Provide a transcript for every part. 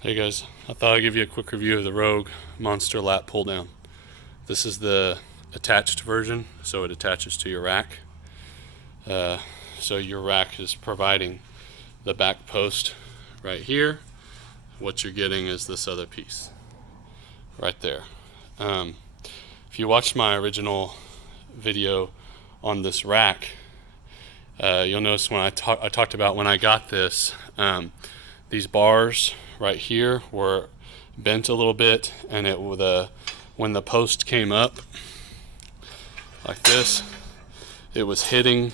Hey guys, I thought I'd give you a quick review of the Rogue Monster Lat Pulldown. This is the attached version, so it attaches to your rack. So your rack is providing the back post right here. What you're getting is this other piece right there. If you watched my original video on this rack, you'll notice when I talked about when I got this, these bars right here were bent a little bit, and when the post came up like this, it was hitting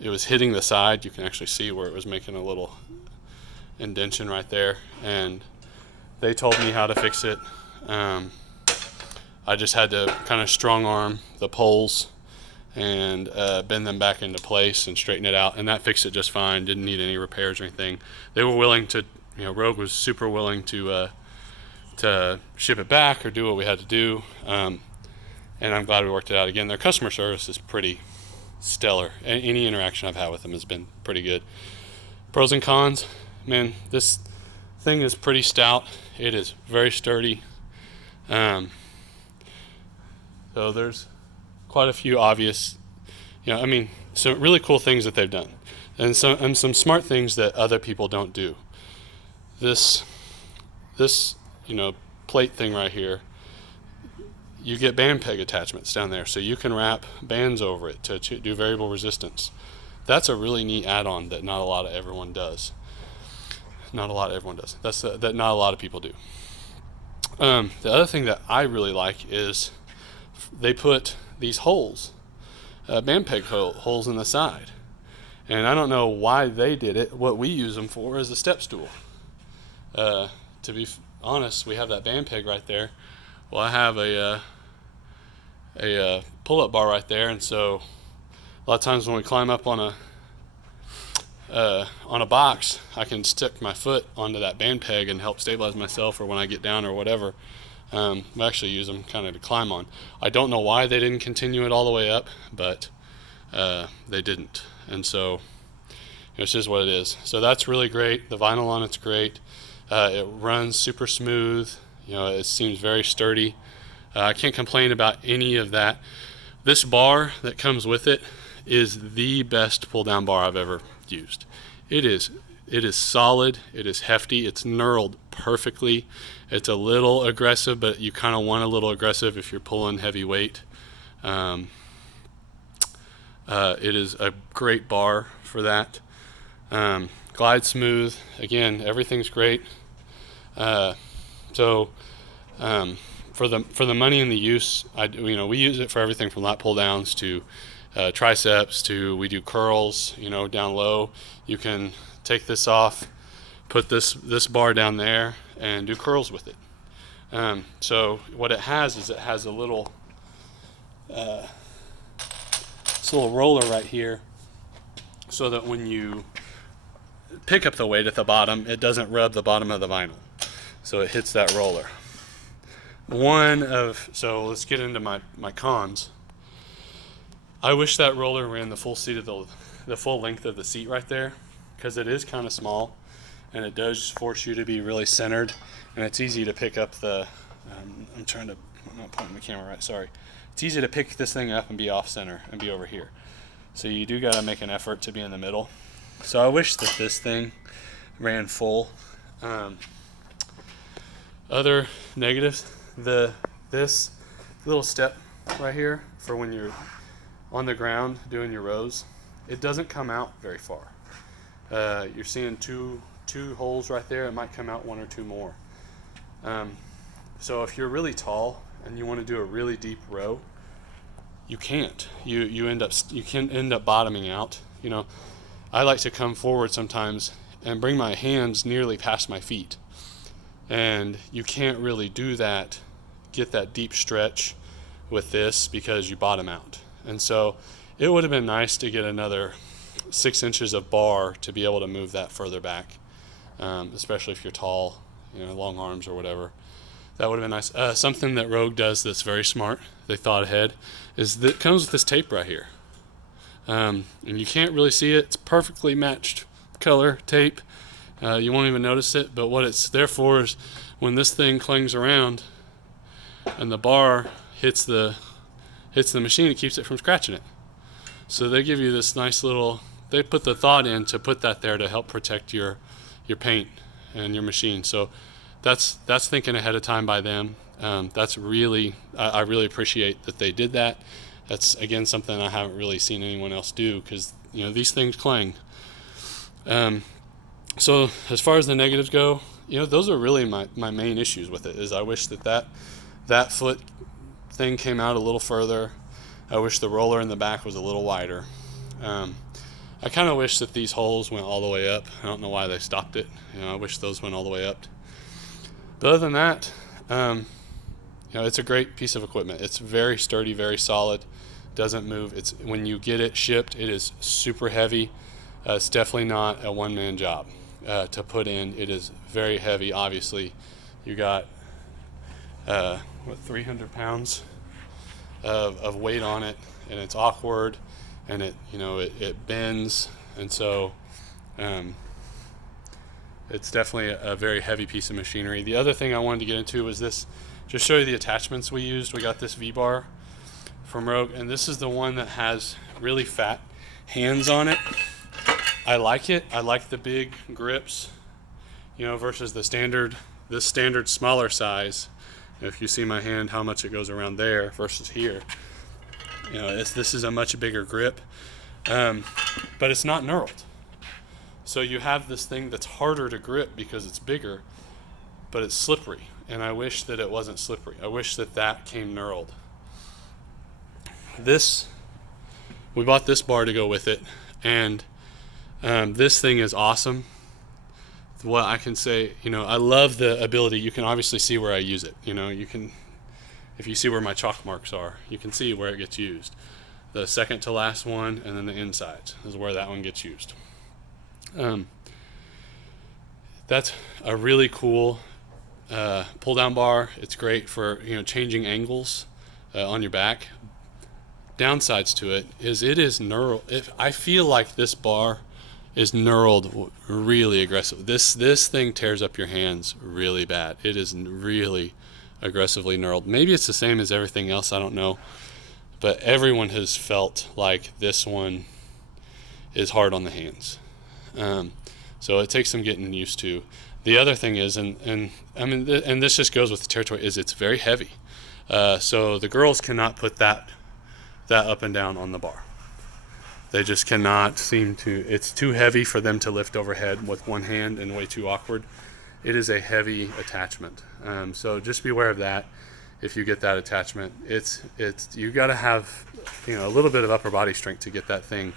the side. You can actually see where it was making a little indentation right there, and they told me how to fix it. I just had to kind of strong arm the poles and bend them back into place and straighten it out, and that fixed it just fine. Didn't need any repairs or anything. They were willing to, Rogue was super willing to ship it back or do what we had to do, and I'm glad we worked it out. Again, their customer service is pretty stellar. Any interaction I've had with them has been pretty good. Pros and cons, man, this thing is pretty stout. It is very sturdy. So there's quite a few obvious, some really cool things that they've done, and some smart things that other people don't do. This plate thing right here, you get band peg attachments down there, so you can wrap bands over it to do variable resistance. That's a really neat add-on that not a lot of everyone does. Not a lot of everyone does. That not a lot of people do. The other thing that I really like is they put these holes, band peg holes in the side, and I don't know why they did it. What we use them for is a step stool. To be honest, we have that band peg right there. Well, I have a pull-up bar right there, and so a lot of times when we climb up on a box, I can stick my foot onto that band peg and help stabilize myself, or when I get down or whatever. We actually use them kind of to climb on. I don't know why they didn't continue it all the way up, but they didn't, and so it's just what it is. So that's really great. The vinyl on it's great. It runs super smooth. It seems very sturdy. I can't complain about any of that. This bar that comes with it is the best pull down bar I've ever used. It is solid, it is hefty, it's knurled perfectly. It's a little aggressive, but you kind of want a little aggressive if you're pulling heavy weight. It is a great bar for that. Glide smooth. Again, everything's great. So for the money and the use, we use it for everything from lat pull downs to triceps to, we do curls, down low. You can take this off, put this bar down there, and do curls with it. So what it has is a little this little roller right here, so that when you pick up the weight at the bottom, it doesn't rub the bottom of the vinyl, so it hits that roller. So let's get into my cons. I wish that roller ran the full seat of the full length of the seat right there, because it is kind of small, and it does force you to be really centered, and it's easy to pick up I'm not pointing the camera right, sorry. It's easy to pick this thing up and be off center and be over here. So you do got to make an effort to be in the middle. So I wish that this thing ran full. Other negatives, this little step right here for when you're on the ground doing your rows, it doesn't come out very far. You're seeing two holes right there. It might come out one or two more. So if you're really tall and you want to do a really deep row, you can't. You can end up bottoming out. I like to come forward sometimes and bring my hands nearly past my feet, and you can't really do that, get that deep stretch with this, because you bottom out. And so it would have been nice to get another 6 inches of bar to be able to move that further back, especially if you're tall, long arms or whatever. That would have been nice. Something that Rogue does that's very smart, they thought ahead, is that it comes with this tape right here. And you can't really see it. It's perfectly matched color tape. You won't even notice it, but what it's there for is when this thing clings around and the bar hits the machine, it keeps it from scratching it. So they give you this nice little, they put the thought in to put that there to help protect your paint and your machine. So that's thinking ahead of time by them. That's really, I really appreciate that they did that. That's, again, something I haven't really seen anyone else do, because these things clang. So as far as the negatives go, those are really my main issues with it. Is I wish that foot thing came out a little further. I wish the roller in the back was a little wider. I kind of wish that these holes went all the way up. I don't know why they stopped it. I wish those went all the way up. But other than that, it's a great piece of equipment. It's very sturdy, very solid, doesn't move. It's when you get it shipped, it is super heavy. It's definitely not a one-man job to put in. It is very heavy. Obviously, you got 300 pounds of weight on it, and it's awkward, and it bends, and so it's definitely a very heavy piece of machinery. The other thing I wanted to get into was this, just show you the attachments we used. We got this V-bar from Rogue, and this is the one that has really fat hands on it. I like it. I like the big grips, versus this standard smaller size. If you see my hand, how much it goes around there versus here. This is a much bigger grip, but it's not knurled. So you have this thing that's harder to grip because it's bigger, but it's slippery. And I wish that it wasn't slippery. I wish that came knurled. We bought this bar to go with it, and this thing is awesome. What I can say, I love the ability. You can obviously see where I use it. You can, if you see where my chalk marks are, you can see where it gets used. The second to last one, and then the insides is where that one gets used. That's a really cool pull down bar. It's great for changing angles on your back. Downsides to it is knurled. I feel like this bar is knurled really aggressive. This thing tears up your hands really bad. It is really aggressively knurled. Maybe it's the same as everything else, I don't know, but everyone has felt like this one is hard on the hands. So it takes some getting used to. The other thing is, and this just goes with the territory, is it's very heavy. So the girls cannot put that up and down on the bar. They just cannot seem to. It's too heavy for them to lift overhead with one hand, and way too awkward. It is a heavy attachment. So just beware of that. If you get that attachment, it's you got to have a little bit of upper body strength to get that thing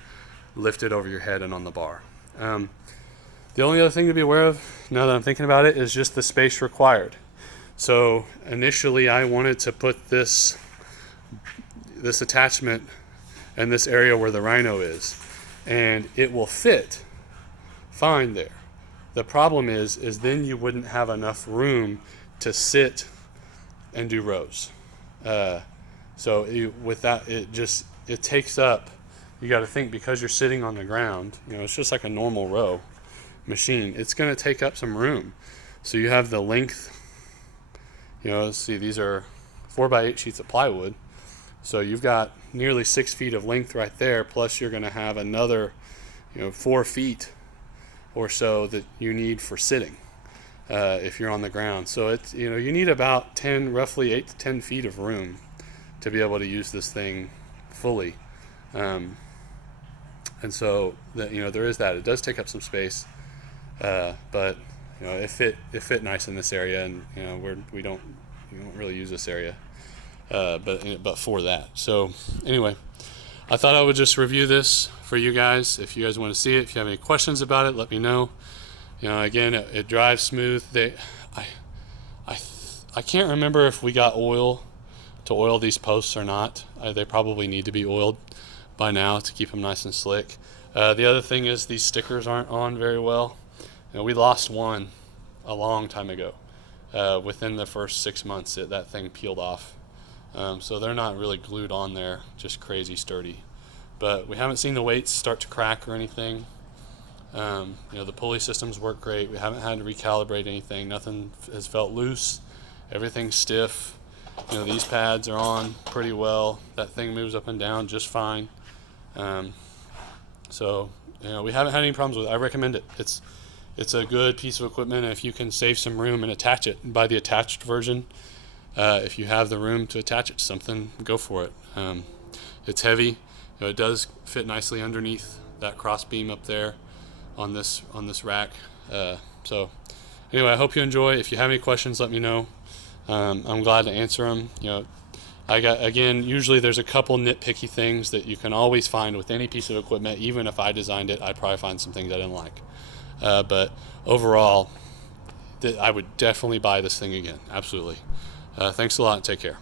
lifted over your head and on the bar. The only other thing to be aware of, now that I'm thinking about it, is just the space required. So initially I wanted to put this attachment in this area where the rhino is, and it will fit fine there. The problem is then you wouldn't have enough room to sit and do rows. With that, it takes up, you got to think, because you're sitting on the ground, it's just like a normal row machine. It's going to take up some room. So you have the length, see, these are 4x8 sheets of plywood. So you've got nearly 6 feet of length right there, plus you're going to have another 4 feet or so that you need for sitting if you're on the ground. So it's you need about roughly 8 to 10 feet of room to be able to use this thing fully. And so that there is that. It does take up some space, but it fit nice in this area, and we don't really use this area. But for that. So anyway, I thought I would just review this for you guys. If you guys want to see it, if you have any questions about it, let me know. Again, it drives smooth. I can't remember if we got oil to oil these posts or not. They probably need to be oiled by now to keep them nice and slick. The other thing is these stickers aren't on very well. We lost one a long time ago. Within the first 6 months, that thing peeled off. So they're not really glued on there, just crazy sturdy. But we haven't seen the weights start to crack or anything. The pulley systems work great. We haven't had to recalibrate anything. Nothing has felt loose. Everything's stiff. These pads are on pretty well. That thing moves up and down just fine. So we haven't had any problems with it. I recommend it. It's a good piece of equipment. If you can save some room and attach it, buy the attached version. If you have the room to attach it to something, go for it. It's heavy. It does fit nicely underneath that cross beam up there on this rack. So anyway, I hope you enjoy. If you have any questions, let me know. I'm glad to answer them. Usually there's a couple nitpicky things that you can always find with any piece of equipment. Even if I designed it, I'd probably find some things I didn't like. But overall, I would definitely buy this thing again. Absolutely. Thanks a lot and take care.